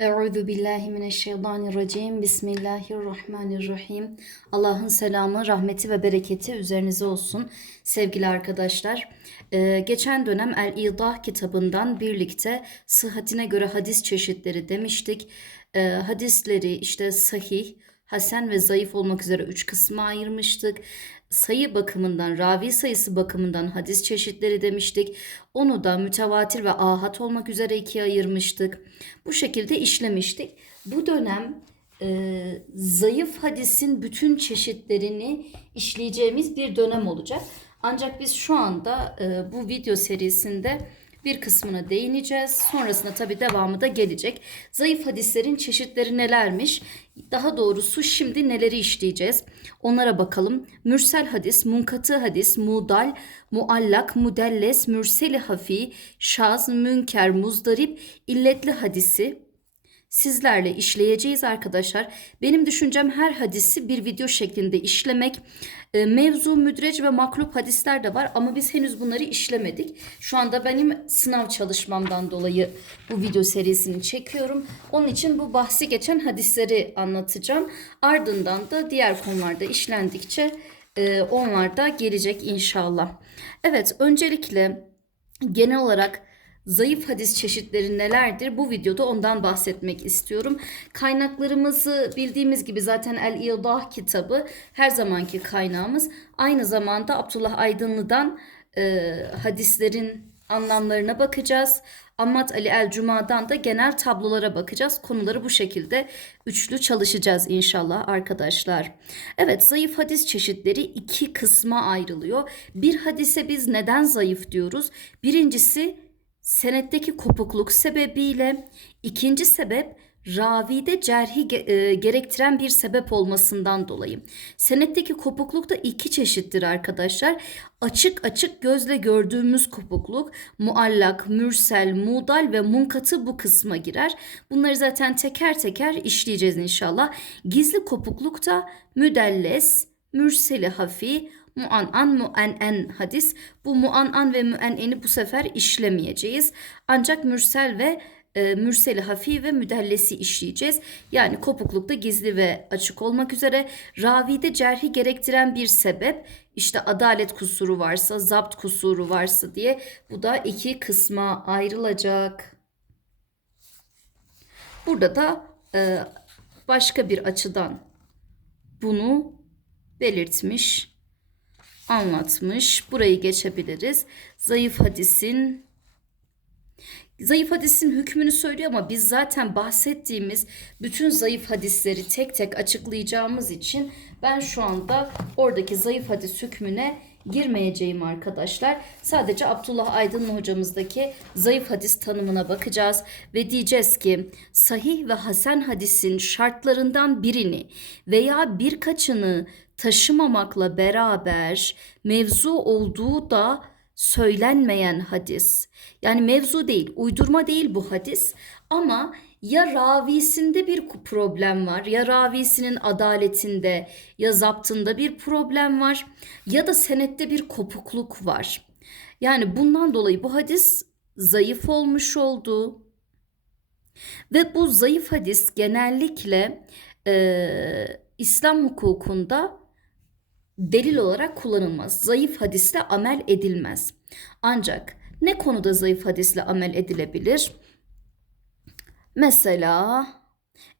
Euzu billahi mineşşeytanirracim. Bismillahirrahmanirrahim. Allah'ın selamı, rahmeti ve bereketi üzerinize olsun sevgili arkadaşlar. Ee, geçen dönem El-İdah kitabından birlikte sıhhatine göre hadis çeşitleri demiştik. Ee, hadisleri işte sahih, hasen ve zayıf olmak üzere üç kısma ayırmıştık. Sayı bakımından, ravi sayısı bakımından hadis çeşitleri demiştik. Onu da mütevatir ve ahat olmak üzere ikiye ayırmıştık. Bu şekilde işlemiştik. Bu dönem e, zayıf hadisin bütün çeşitlerini işleyeceğimiz bir dönem olacak. Ancak biz şu anda e, bu video serisinde bir kısmına değineceğiz. Sonrasında tabii devamı da gelecek. Zayıf hadislerin çeşitleri nelermiş? Daha doğrusu şimdi neleri işleyeceğiz? Onlara bakalım. Mürsel hadis, munkatı hadis, mudal, muallak, mudelles, mürseli hafi, şaz, münker, muzdarip, illetli hadisi, sizlerle işleyeceğiz arkadaşlar. Benim düşüncem her hadisi bir video şeklinde işlemek. E, mevzu, müdreç ve maklub hadisler de var ama biz henüz bunları işlemedik. Şu anda benim sınav çalışmamdan dolayı bu video serisini çekiyorum. Onun için bu bahsi geçen hadisleri anlatacağım. Ardından da diğer konularda işlendikçe e, onlar da gelecek inşallah. Evet öncelikle genel olarak Zayıf hadis çeşitleri nelerdir? Bu videoda ondan bahsetmek istiyorum. Kaynaklarımızı bildiğimiz gibi zaten El-İdah kitabı her zamanki kaynağımız. Aynı zamanda Abdullah Aydınlı'dan e, hadislerin anlamlarına bakacağız. Ammat Ali El Cuma'dan da genel tablolara bakacağız. Konuları bu şekilde üçlü çalışacağız inşallah arkadaşlar. Evet zayıf hadis çeşitleri iki kısma ayrılıyor. Bir hadise biz neden zayıf diyoruz? Birincisi senetteki kopukluk sebebiyle ikinci sebep ravide cerhi e, gerektiren bir sebep olmasından dolayı. Senetteki kopukluk da iki çeşittir arkadaşlar. Açık açık gözle gördüğümüz kopukluk muallak, mürsel, mudal ve munkatı bu kısma girer. Bunları zaten teker teker işleyeceğiz inşallah. Gizli kopukluk da müdelles, mürseli hafi, muanan muenen hadis. Bu muanan ve müeneni bu sefer işlemeyeceğiz. Ancak mürsel ve e, mürseli hafi ve müdellesi işleyeceğiz. Yani kopuklukta gizli ve açık olmak üzere ravide cerhi gerektiren bir sebep işte adalet kusuru varsa, zapt kusuru varsa diye bu da iki kısma ayrılacak. Burada da e, başka bir açıdan bunu belirtmiş anlatmış. Burayı geçebiliriz. Zayıf hadisin Zayıf hadisin hükmünü söylüyor ama biz zaten bahsettiğimiz bütün zayıf hadisleri tek tek açıklayacağımız için ben şu anda oradaki zayıf hadis hükmüne girmeyeceğim arkadaşlar. Sadece Abdullah Aydın hocamızdaki zayıf hadis tanımına bakacağız ve diyeceğiz ki sahih ve hasen hadisin şartlarından birini veya birkaçını taşımamakla beraber mevzu olduğu da söylenmeyen hadis. Yani mevzu değil, uydurma değil bu hadis ama ya ravisinde bir problem var, ya ravisinin adaletinde, ya zaptında bir problem var, ya da senette bir kopukluk var. Yani bundan dolayı bu hadis zayıf olmuş oldu. Ve bu zayıf hadis genellikle e, İslam hukukunda delil olarak kullanılmaz. Zayıf hadisle amel edilmez. Ancak ne konuda zayıf hadisle amel edilebilir? Mesela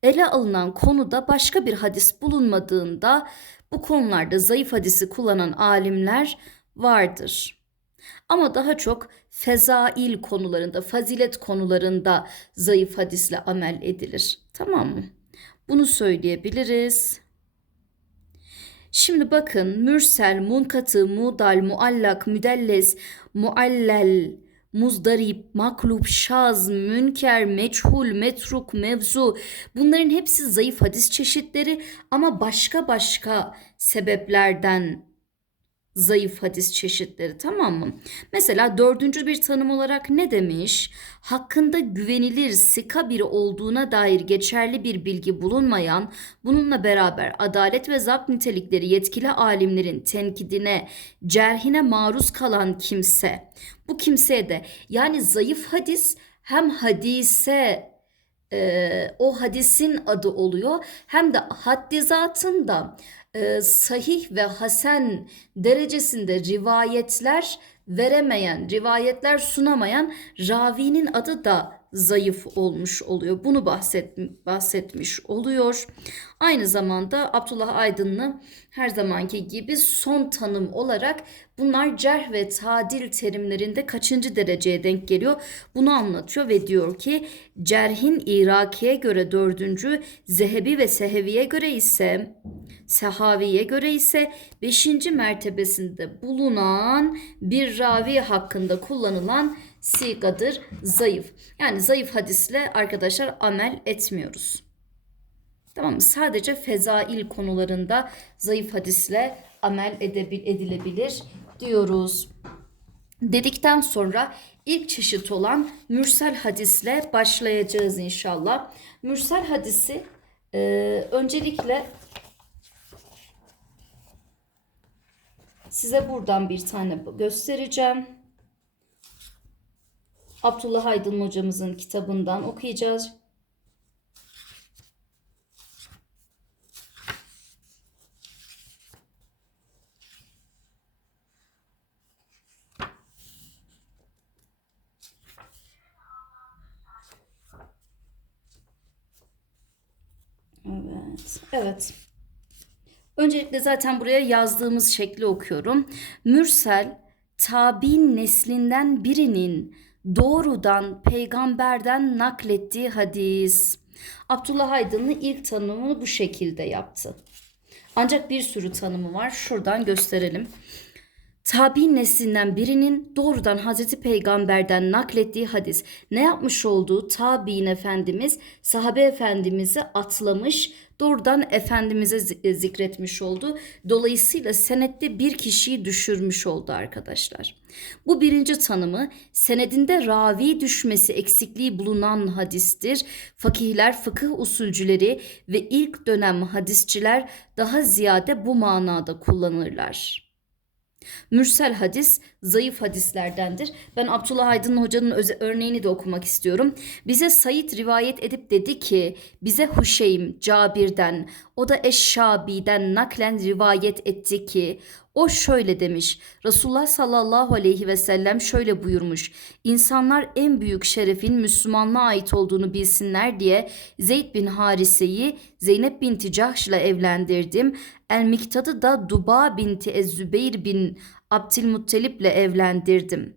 ele alınan konuda başka bir hadis bulunmadığında bu konularda zayıf hadisi kullanan alimler vardır. Ama daha çok fezail konularında, fazilet konularında zayıf hadisle amel edilir. Tamam mı? Bunu söyleyebiliriz. Şimdi bakın mürsel, munkatı, mudal, muallak, müdelles, muallel, muzdarip, maklub, şaz, münker, meçhul, metruk, mevzu. Bunların hepsi zayıf hadis çeşitleri ama başka başka sebeplerden zayıf hadis çeşitleri tamam mı? Mesela dördüncü bir tanım olarak ne demiş? Hakkında güvenilir sika biri olduğuna dair geçerli bir bilgi bulunmayan, bununla beraber adalet ve zapt nitelikleri yetkili alimlerin tenkidine, cerhine maruz kalan kimse. Bu kimseye de yani zayıf hadis hem hadise e, o hadisin adı oluyor hem de haddi zatın da e, sahih ve hasen derecesinde rivayetler veremeyen, rivayetler sunamayan ravinin adı da zayıf olmuş oluyor. Bunu bahset, bahsetmiş oluyor. Aynı zamanda Abdullah Aydınlı her zamanki gibi son tanım olarak bunlar cerh ve tadil terimlerinde kaçıncı dereceye denk geliyor? Bunu anlatıyor ve diyor ki cerhin Iraki'ye göre dördüncü, Zehebi ve Sehevi'ye göre ise Sehavi'ye göre ise 5. mertebesinde bulunan bir ravi hakkında kullanılan sigadır zayıf. Yani zayıf hadisle arkadaşlar amel etmiyoruz. Tamam mı? Sadece fezail konularında zayıf hadisle amel edebil edilebilir diyoruz. Dedikten sonra ilk çeşit olan mürsel hadisle başlayacağız inşallah. Mürsel hadisi e, öncelikle size buradan bir tane göstereceğim. Abdullah Aydın hocamızın kitabından okuyacağız. Evet. Evet. Öncelikle zaten buraya yazdığımız şekli okuyorum. Mürsel tabi'in neslinden birinin doğrudan peygamberden naklettiği hadis. Abdullah Aydın'ın ilk tanımını bu şekilde yaptı. Ancak bir sürü tanımı var. Şuradan gösterelim. Tabi neslinden birinin doğrudan Hazreti Peygamber'den naklettiği hadis. Ne yapmış olduğu tabi'in efendimiz sahabe efendimizi atlamış doğrudan efendimize zikretmiş oldu. Dolayısıyla senette bir kişiyi düşürmüş oldu arkadaşlar. Bu birinci tanımı senedinde ravi düşmesi eksikliği bulunan hadistir. Fakihler, fıkıh usulcüleri ve ilk dönem hadisçiler daha ziyade bu manada kullanırlar. Mürsel hadis zayıf hadislerdendir. Ben Abdullah Aydın hocanın örneğini de okumak istiyorum. Bize Said rivayet edip dedi ki bize Huşeym Cabir'den o da Eşşabi'den naklen rivayet etti ki o şöyle demiş. Resulullah sallallahu aleyhi ve sellem şöyle buyurmuş. İnsanlar en büyük şerefin Müslümanlığa ait olduğunu bilsinler diye Zeyd bin Harise'yi Zeynep binti Cahş ile evlendirdim. El Miktad'ı da Duba binti Ezzübeyr bin Abdülmuttalip ile evlendirdim.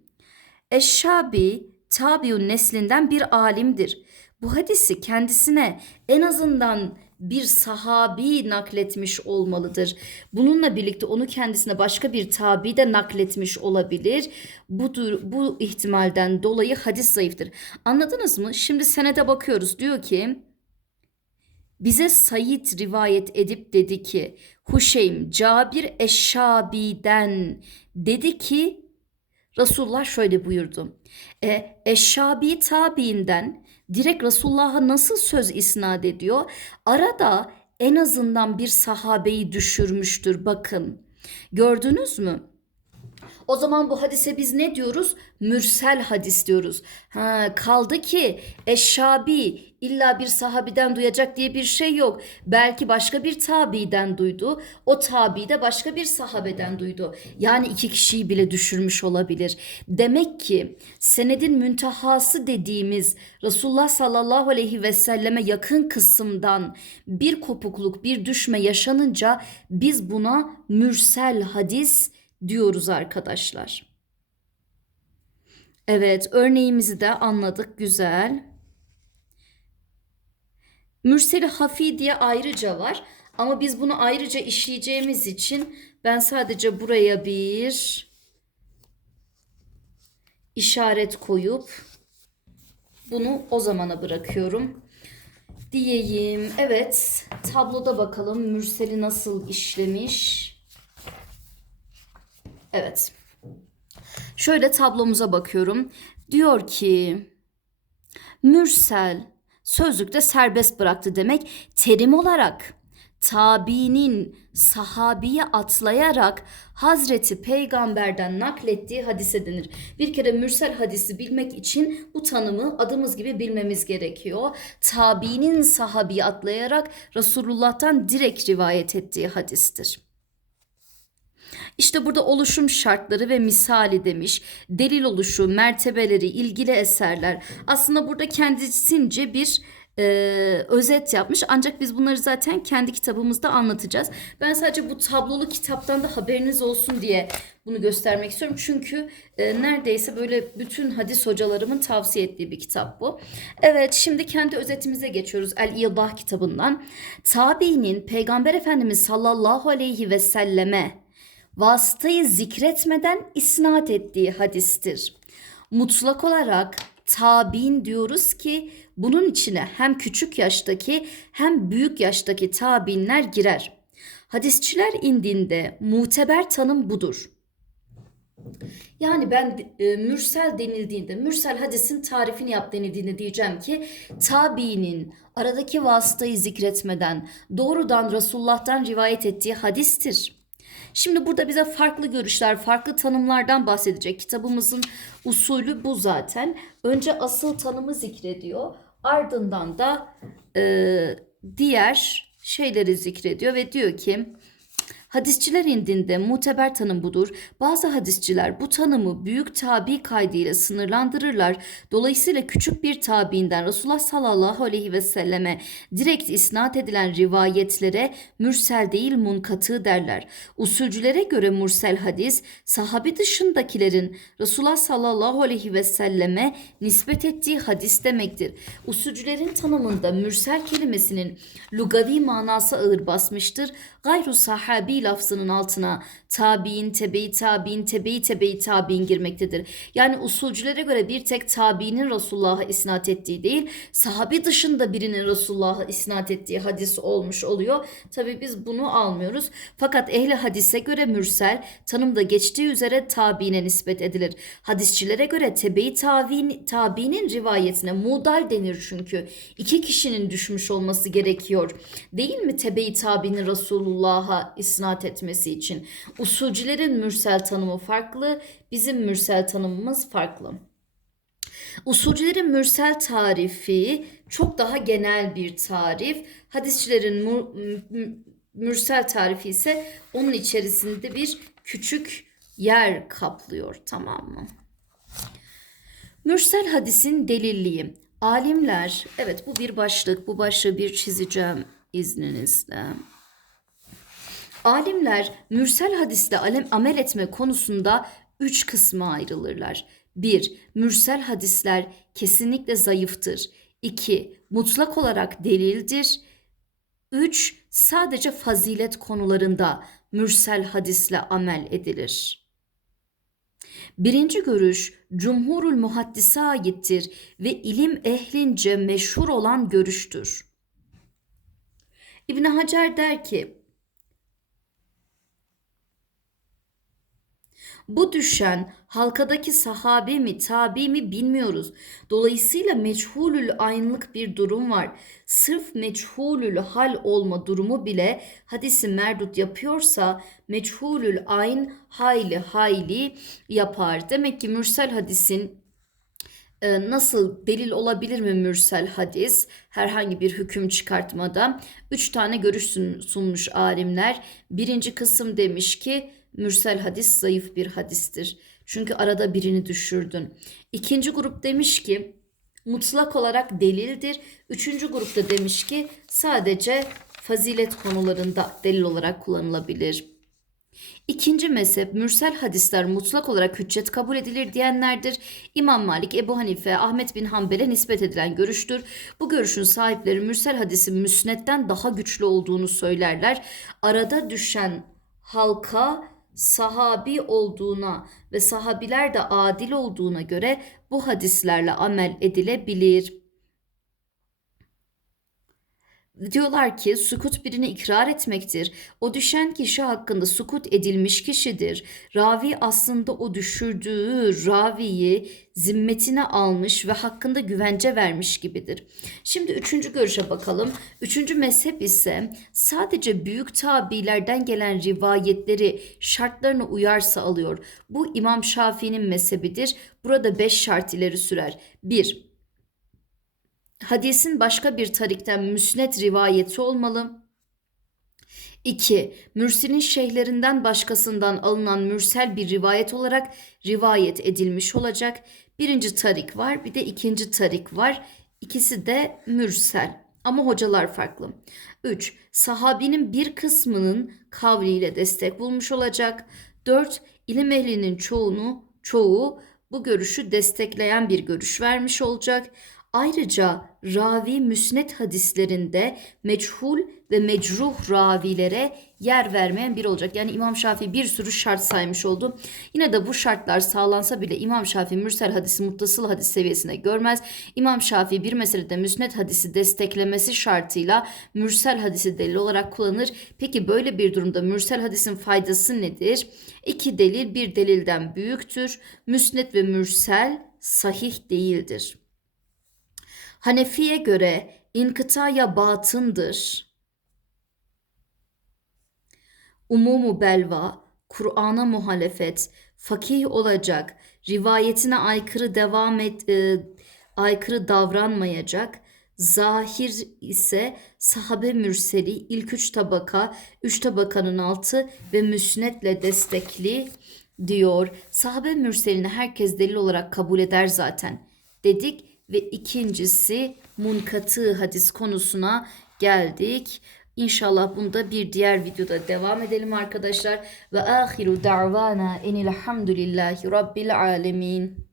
Eşşabi tabiun neslinden bir alimdir. Bu hadisi kendisine en azından bir sahabi nakletmiş olmalıdır. Bununla birlikte onu kendisine başka bir tabi de nakletmiş olabilir. Budur, bu ihtimalden dolayı hadis zayıftır. Anladınız mı? Şimdi senede bakıyoruz. Diyor ki bize Said rivayet edip dedi ki Huşeym Cabir Eşşabi'den dedi ki Resulullah şöyle buyurdu. E, Eşşabi tabiinden direkt Resulullah'a nasıl söz isnat ediyor? Arada en azından bir sahabeyi düşürmüştür bakın. Gördünüz mü? O zaman bu hadise biz ne diyoruz? Mürsel hadis diyoruz. Ha, kaldı ki eşşabi illa bir sahabiden duyacak diye bir şey yok. Belki başka bir tabiden duydu. O tabi de başka bir sahabeden duydu. Yani iki kişiyi bile düşürmüş olabilir. Demek ki senedin müntehası dediğimiz Resulullah sallallahu aleyhi ve selleme yakın kısımdan bir kopukluk, bir düşme yaşanınca biz buna mürsel hadis diyoruz arkadaşlar. Evet, örneğimizi de anladık. Güzel. Mürseli hafi diye ayrıca var. Ama biz bunu ayrıca işleyeceğimiz için ben sadece buraya bir işaret koyup bunu o zamana bırakıyorum. Diyeyim. Evet, tabloda bakalım Mürsel'i nasıl işlemiş. Evet. Şöyle tablomuza bakıyorum. Diyor ki Mürsel sözlükte serbest bıraktı demek terim olarak tabiinin sahabiye atlayarak Hazreti Peygamber'den naklettiği hadise denir. Bir kere mürsel hadisi bilmek için bu tanımı adımız gibi bilmemiz gerekiyor. Tabiinin sahabiye atlayarak Resulullah'tan direkt rivayet ettiği hadistir. İşte burada oluşum şartları ve misali demiş. Delil oluşu, mertebeleri, ilgili eserler. Aslında burada kendisince bir e, özet yapmış. Ancak biz bunları zaten kendi kitabımızda anlatacağız. Ben sadece bu tablolu kitaptan da haberiniz olsun diye bunu göstermek istiyorum. Çünkü e, neredeyse böyle bütün hadis hocalarımın tavsiye ettiği bir kitap bu. Evet şimdi kendi özetimize geçiyoruz. El-İydah kitabından. Tabiinin Peygamber Efendimiz sallallahu aleyhi ve selleme vasıtayı zikretmeden isnat ettiği hadistir. Mutlak olarak tabiin diyoruz ki bunun içine hem küçük yaştaki hem büyük yaştaki tabinler girer. Hadisçiler indinde muteber tanım budur. Yani ben e, mürsel denildiğinde, mürsel hadisin tarifini yap denildiğinde diyeceğim ki tabiinin aradaki vasıtayı zikretmeden doğrudan Resulullah'tan rivayet ettiği hadistir. Şimdi burada bize farklı görüşler, farklı tanımlardan bahsedecek. Kitabımızın usulü bu zaten. Önce asıl tanımı zikrediyor. Ardından da e, diğer şeyleri zikrediyor ve diyor ki Hadisçiler indinde muteber tanım budur. Bazı hadisçiler bu tanımı büyük tabi kaydıyla sınırlandırırlar. Dolayısıyla küçük bir tabiinden Resulullah sallallahu aleyhi ve selleme direkt isnat edilen rivayetlere mürsel değil munkatı derler. Usulcülere göre mürsel hadis sahabi dışındakilerin Resulullah sallallahu aleyhi ve selleme nispet ettiği hadis demektir. Usulcülerin tanımında mürsel kelimesinin lugavi manası ağır basmıştır. Gayru sahabi lafzının altına tabiin, tebe-i tabiin, tebe-i tabiin girmektedir. Yani usulcülere göre bir tek tabiinin Resulullah'a isnat ettiği değil, sahabi dışında birinin Resulullah'a isnat ettiği hadis olmuş oluyor. Tabi biz bunu almıyoruz. Fakat ehli hadise göre mürsel tanımda geçtiği üzere tabiine nispet edilir. Hadisçilere göre tebe-i tabiin, tabiinin rivayetine mudal denir çünkü. iki kişinin düşmüş olması gerekiyor. Değil mi tebe-i tabiinin Resulullah'a isnat etmesi için? Usulcilerin mürsel tanımı farklı, bizim mürsel tanımımız farklı. Usulcilerin mürsel tarifi çok daha genel bir tarif. Hadisçilerin mürsel tarifi ise onun içerisinde bir küçük yer kaplıyor tamam mı? Mürsel hadisin delilliği. Alimler, evet bu bir başlık, bu başlığı bir çizeceğim izninizle. Alimler mürsel hadisle amel etme konusunda üç kısma ayrılırlar. 1. Mürsel hadisler kesinlikle zayıftır. 2. Mutlak olarak delildir. 3. Sadece fazilet konularında mürsel hadisle amel edilir. Birinci görüş cumhurul muhaddise aittir ve ilim ehlince meşhur olan görüştür. İbn Hacer der ki Bu düşen halkadaki sahabe mi tabi mi bilmiyoruz. Dolayısıyla meçhulül aynlık bir durum var. Sırf meçhulül hal olma durumu bile hadisi merdut yapıyorsa meçhulül ayn hayli hayli yapar. Demek ki mürsel hadisin e, nasıl delil olabilir mi mürsel hadis herhangi bir hüküm çıkartmada? Üç tane görüş sunmuş alimler. Birinci kısım demiş ki mürsel hadis zayıf bir hadistir. Çünkü arada birini düşürdün. İkinci grup demiş ki mutlak olarak delildir. Üçüncü grupta demiş ki sadece fazilet konularında delil olarak kullanılabilir. İkinci mezhep mürsel hadisler mutlak olarak hüccet kabul edilir diyenlerdir. İmam Malik, Ebu Hanife, Ahmet bin Hanbel'e nispet edilen görüştür. Bu görüşün sahipleri mürsel hadisin müsnetten daha güçlü olduğunu söylerler. Arada düşen halka sahabi olduğuna ve sahabiler de adil olduğuna göre bu hadislerle amel edilebilir. Diyorlar ki sukut birini ikrar etmektir. O düşen kişi hakkında sukut edilmiş kişidir. Ravi aslında o düşürdüğü raviyi zimmetine almış ve hakkında güvence vermiş gibidir. Şimdi üçüncü görüşe bakalım. Üçüncü mezhep ise sadece büyük tabilerden gelen rivayetleri şartlarına uyarsa alıyor. Bu İmam Şafii'nin mezhebidir. Burada beş şart ileri sürer. 1. Hadisin başka bir tarikten müsnet rivayeti olmalı. 2. Mürsilin şeyhlerinden başkasından alınan mürsel bir rivayet olarak rivayet edilmiş olacak. Birinci tarik var bir de ikinci tarik var. İkisi de mürsel ama hocalar farklı. 3. Sahabinin bir kısmının kavliyle destek bulmuş olacak. 4. İlim ehlinin çoğunu, çoğu bu görüşü destekleyen bir görüş vermiş olacak. Ayrıca ravi müsnet hadislerinde meçhul ve mecruh ravilere yer vermeyen bir olacak. Yani İmam Şafii bir sürü şart saymış oldu. Yine de bu şartlar sağlansa bile İmam Şafii mürsel hadisi muttasıl hadis seviyesine görmez. İmam Şafii bir meselede müsnet hadisi desteklemesi şartıyla mürsel hadisi delil olarak kullanır. Peki böyle bir durumda mürsel hadisin faydası nedir? İki delil bir delilden büyüktür. Müsnet ve mürsel sahih değildir. Hanefi'ye göre inkıtaya batındır. Umumu belva, Kur'an'a muhalefet, fakih olacak, rivayetine aykırı devam et, e, aykırı davranmayacak, zahir ise sahabe mürseli ilk üç tabaka, üç tabakanın altı ve müsnetle destekli diyor. Sahabe mürselini herkes delil olarak kabul eder zaten dedik ve ikincisi munkatı hadis konusuna geldik. İnşallah bunda bir diğer videoda devam edelim arkadaşlar. Ve ahiru da'vana enilhamdülillahi rabbil alemin.